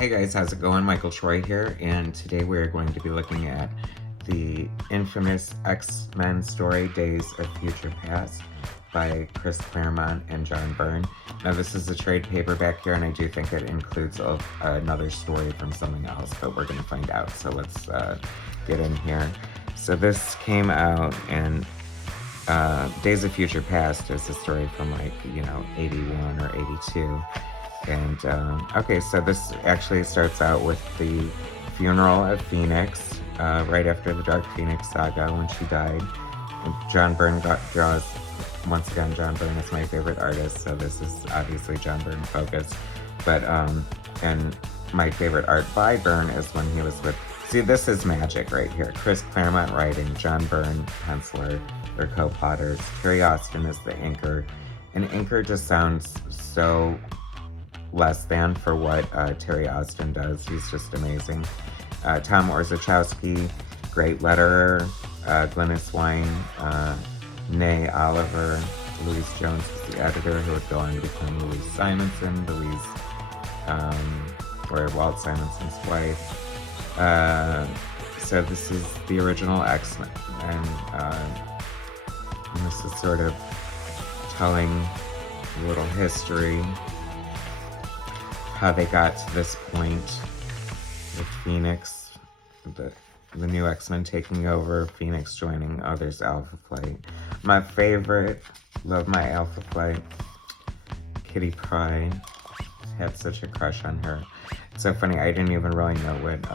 Hey guys, how's it going? Michael Troy here, and today we're going to be looking at the infamous X-Men story, Days of Future Past, by Chris Claremont and John Byrne. Now this is a trade paperback here, and I do think it includes another story from something else, but we're going to find out, so let's get in here. So this came out, and Days of Future Past is a story from 81 or 82. And okay, so this actually starts out with the funeral of Phoenix, right after the Dark Phoenix Saga when she died. And John Byrne draws, once again, John Byrne is my favorite artist, so this is obviously John Byrne focused. But, and my favorite art by Byrne is when he was with, see, this is magic right here. Chris Claremont writing, John Byrne penciler, they're co-plotters. Terry Austin is the inker. And inker just sounds so less than for what Terry Austin does. He's just amazing. Tom Orzechowski, great letterer. Glynis Wine, Nay Oliver. Louise Jones is the editor, who would go on to become Louise Simonson. Or Walt Simonson's wife. So this is the original X-Men, and this is sort of telling a little history, how they got to this point with Phoenix, the new X-Men taking over, Phoenix joining. Oh, there's Alpha Flight. My favorite, love my Alpha Flight. Kitty Pryde, had such a crush on her. It's so funny, I didn't even really know what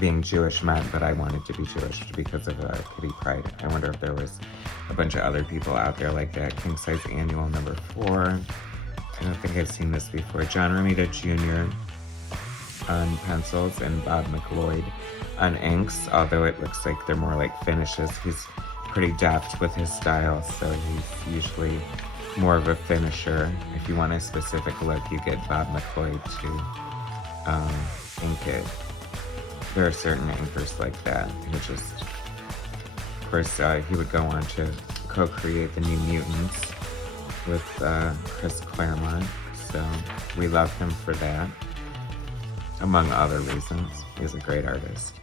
being Jewish meant, but I wanted to be Jewish because of Kitty Pryde. I wonder if there was a bunch of other people out there like that. King Size Annual number 4. I don't think I've seen this before. John Romita Jr. on pencils and Bob McLeod on inks, although it looks like they're more like finishes. He's pretty deft with his style, so he's usually more of a finisher. If you want a specific look, you get Bob McLeod to ink it. There are certain inkers like that who just, of course, he would go on to co-create the New Mutants with Chris Claremont, so we love him for that, among other reasons. He's a great artist.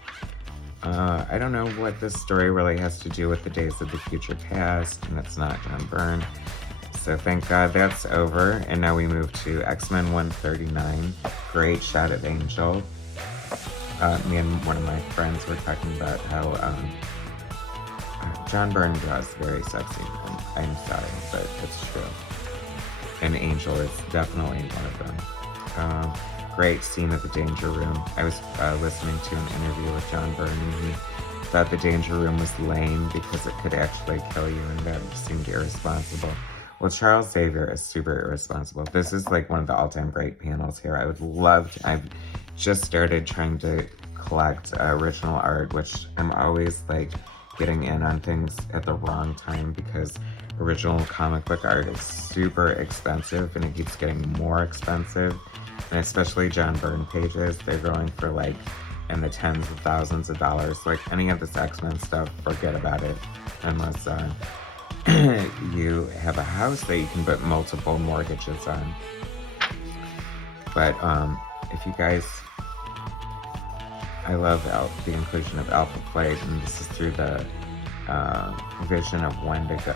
I don't know what this story really has to do with the Days of the Future Past, and it's not John Byrne, so thank God that's over, and now we move to X-Men 139, Great Shot at Angel. Me and one of my friends were talking about how John Byrne draws very sexy. I'm sorry, but it's true. And Angel is definitely one of them. Great scene at the Danger Room. I was listening to an interview with John Byrne, and he thought the Danger Room was lame because it could actually kill you, and that seemed irresponsible. Well, Charles Xavier is super irresponsible. This is like one of the all-time great panels here. I would love to, I've just started trying to collect original art, which I'm always like getting in on things at the wrong time because original comic book art is super expensive and it keeps getting more expensive. And especially John Byrne pages, they're going for like in the tens of thousands of dollars. Like any of this X-Men stuff, forget about it unless you have a house that you can put multiple mortgages on. But if you guys, I love the inclusion of Alpha Flight, and this is through the vision of Wendigo.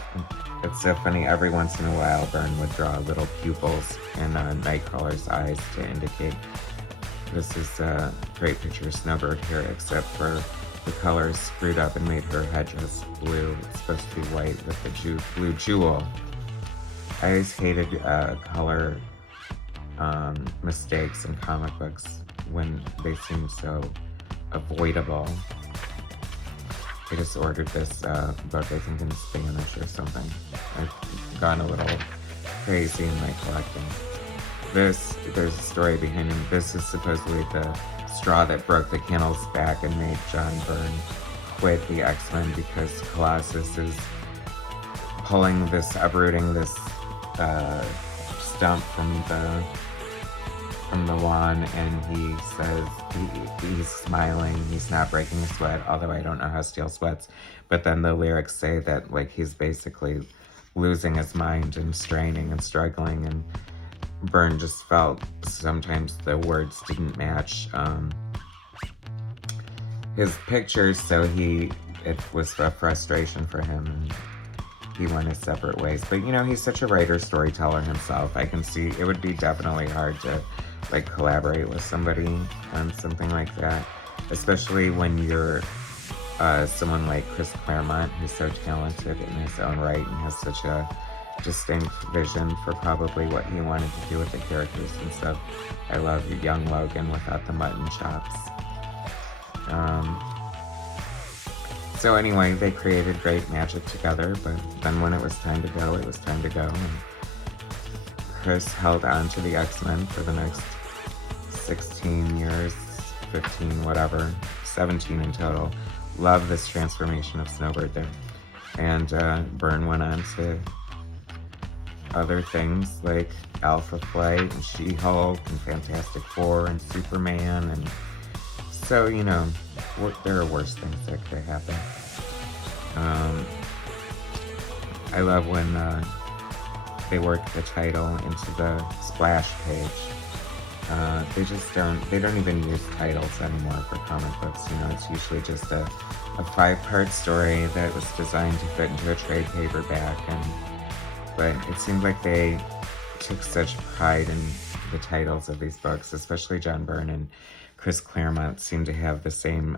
It's so funny, every once in a while Byrne would draw little pupils in Nightcrawler's eyes to indicate this is a great picture of Snowbird here, except for the colors screwed up and made her headdress blue. It's supposed to be white with the blue jewel. I always hated color mistakes in comic books when they seem so avoidable. I just ordered this book, I think in Spanish or something. I've gone a little crazy in my collecting. There's a story behind him. This is supposedly the straw that broke the camel's back and made John Byrne quit the X-Men because Colossus is uprooting this stump from the lawn, and he says he's smiling, he's not breaking a sweat, although I don't know how steel sweats, but then the lyrics say that like he's basically losing his mind and straining and struggling, and Byrne just felt sometimes the words didn't match his pictures, so it was a frustration for him, and he went his separate ways. But he's such a writer, storyteller himself. I can see it would be definitely hard to like collaborate with somebody on something like that, especially when you're someone like Chris Claremont, who's so talented in his own right and has such a distinct vision for probably what he wanted to do with the characters and stuff. I love young Logan without the mutton chops. So anyway, they created great magic together, but then when it was time to go, it was time to go. And Chris held on to the X-Men for the next 16 years, 15, whatever, 17 in total. Love this transformation of Snowbird there. And Byrne went on to other things like Alpha Flight and She-Hulk and Fantastic Four and Superman. And so, there are worse things that could happen. I love when they work the title into the splash page. They don't even use titles anymore for comic books. It's usually just a 5-part story that was designed to fit into a trade paperback. But it seemed like they took such pride in the titles of these books, especially John Byrne and Chris Claremont seem to have the same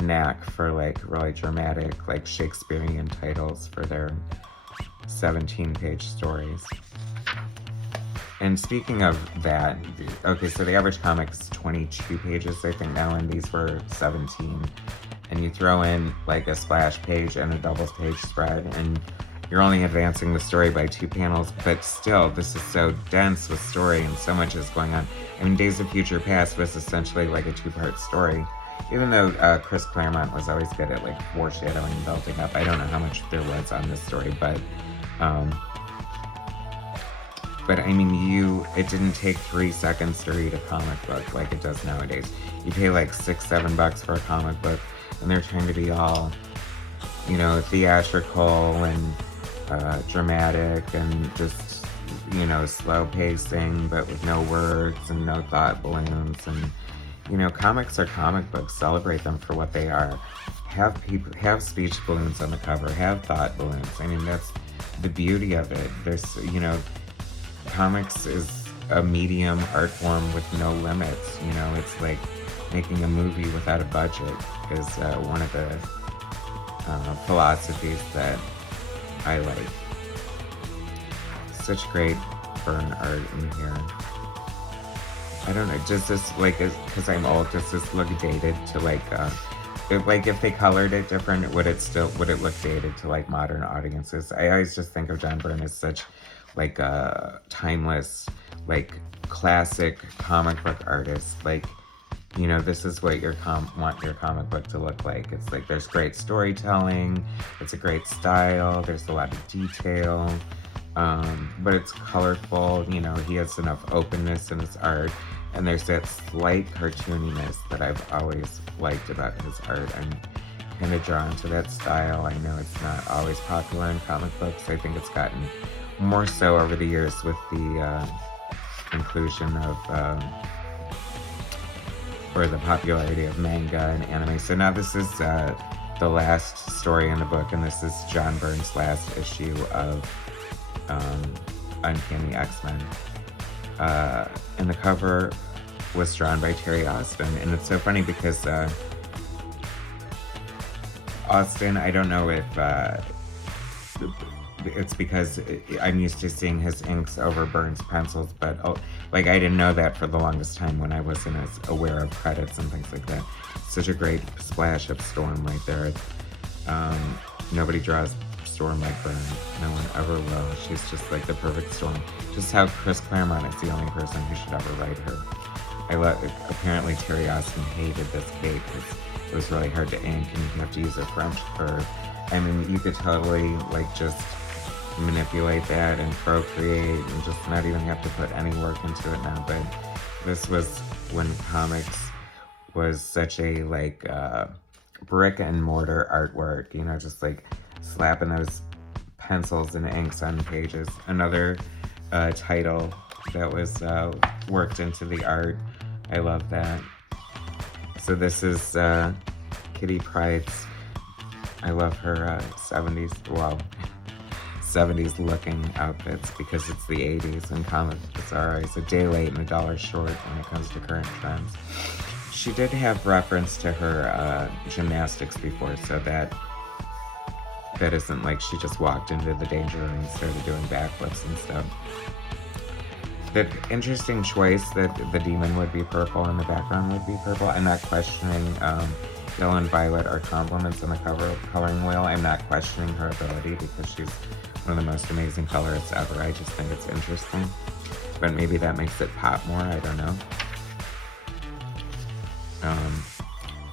knack for like really dramatic, like Shakespearean titles for their 17-page stories. And speaking of that, okay, so the average comic's 22 pages, I think now, and these were 17. And you throw in like a splash page and a double page spread, and you're only advancing the story by 2 panels, but still, this is so dense with story and so much is going on. I mean, Days of Future Past was essentially like a 2-part story, even though Chris Claremont was always good at like foreshadowing and building up. I don't know how much there was on this story, but I mean, it didn't take 3 seconds to read a comic book like it does nowadays. You pay like $6-7 for a comic book, and they're trying to be all, theatrical and dramatic and just, slow pacing, but with no words and no thought balloons. And, comics are comic books. Celebrate them for what they are. Have speech balloons on the cover. Have thought balloons. I mean, that's the beauty of it. There's, comics is a medium art form with no limits. It's like making a movie without a budget is one of the philosophies that I like. Such great Byrne art in here. I don't know, does this, because I'm old, does this look dated to if they colored it different, would it look dated to like modern audiences? I always just think of John Byrne as such like a timeless, like classic comic book artist. This is what want your comic book to look like. It's like there's great storytelling, it's a great style, there's a lot of detail, but it's colorful. He has enough openness in his art, and there's that slight cartooniness that I've always liked about his art. I'm kind of drawn to that style. I know it's not always popular in comic books. I think it's gotten more so over the years with the inclusion of or the popularity of manga and anime. So now this is the last story in the book, and this is John Byrne's last issue of Uncanny X-Men. And the cover was drawn by Terry Austin, and it's so funny because Austin, I don't know if it's because I'm used to seeing his inks over Byrne's pencils, but I didn't know that for the longest time when I wasn't as aware of credits and things like that. Such a great splash of Storm right there. Nobody draws Storm like Byrne. No one ever will. She's just like the perfect Storm. Just how Chris Claremont is the only person who should ever write her. Apparently Terry Austin hated this cape because it was really hard to ink and you have to use a French curve. I mean, you could totally just manipulate that and procreate and just not even have to put any work into it now. But this was when comics was such a brick and mortar artwork, just slapping those pencils and inks on pages. Another title that was worked into the art. I love that. So this is Kitty Pryde's. I love her 70s, well, 70s looking outfits because it's the 80s and comics are always a day late and a dollar short when it comes to current trends. She did have reference to her gymnastics before, so that isn't like she just walked into the danger room and started doing backflips and stuff. The interesting choice that the demon would be purple and the background would be purple. I'm not questioning yellow and violet are compliments on the coloring wheel. I'm not questioning her ability because she's one of the most amazing colorists ever. I just think it's interesting. But maybe that makes it pop more, I don't know.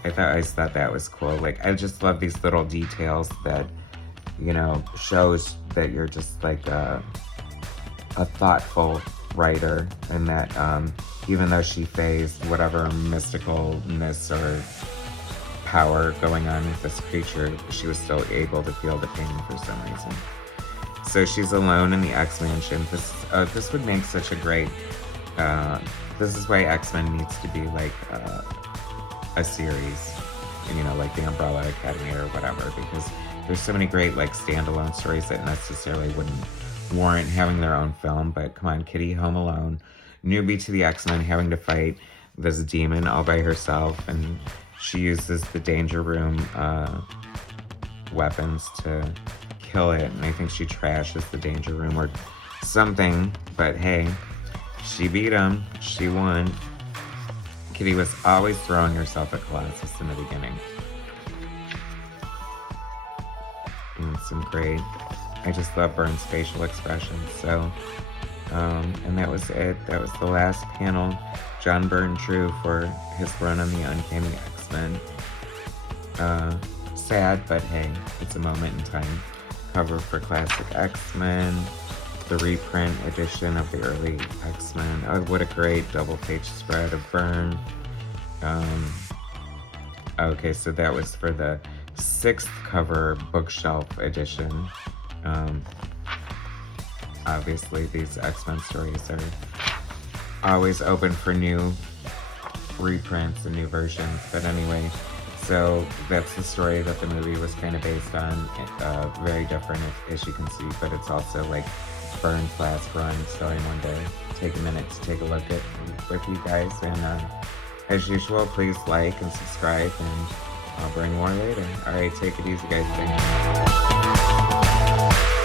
I just thought that was cool. Like, I just love these little details that, you know, shows that you're just like a thoughtful writer, and that even though she faced whatever mysticalness or power going on with this creature, she was still able to feel the pain for some reason. So she's alone in the X-Mansion. This would make such a great, this is why X-Men needs to be like a series, you know, like the Umbrella Academy or whatever, because there's so many great like standalone stories that necessarily wouldn't warrant having their own film. But come on, Kitty home alone, newbie to the X-Men, having to fight this demon all by herself, and she uses the danger room weapons to kill it, and I think she trashes the danger room or something, but hey, she beat him, she won. Kitty was always throwing herself at Colossus in the beginning. And some great, I just love Byrne's facial expressions. So, and that was it. That was the last panel John Byrne drew for his run on the Uncanny X-Men. Sad, but hey, it's a moment in time. Cover for Classic X-Men, the reprint edition of the early X-Men. Oh, what a great double-page spread of Byrne. Okay, so that was for the 6th cover bookshelf edition. Obviously, these X-Men stories are always open for new reprints and new versions. But anyway, so that's the story that the movie was kind of based on. Very different, as you can see, but it's also like Byrne's last run. So I wanted to take a minute to take a look at with you guys. And as usual, please like and subscribe, and I'll bring more later. All right, take it easy, guys. Thank you.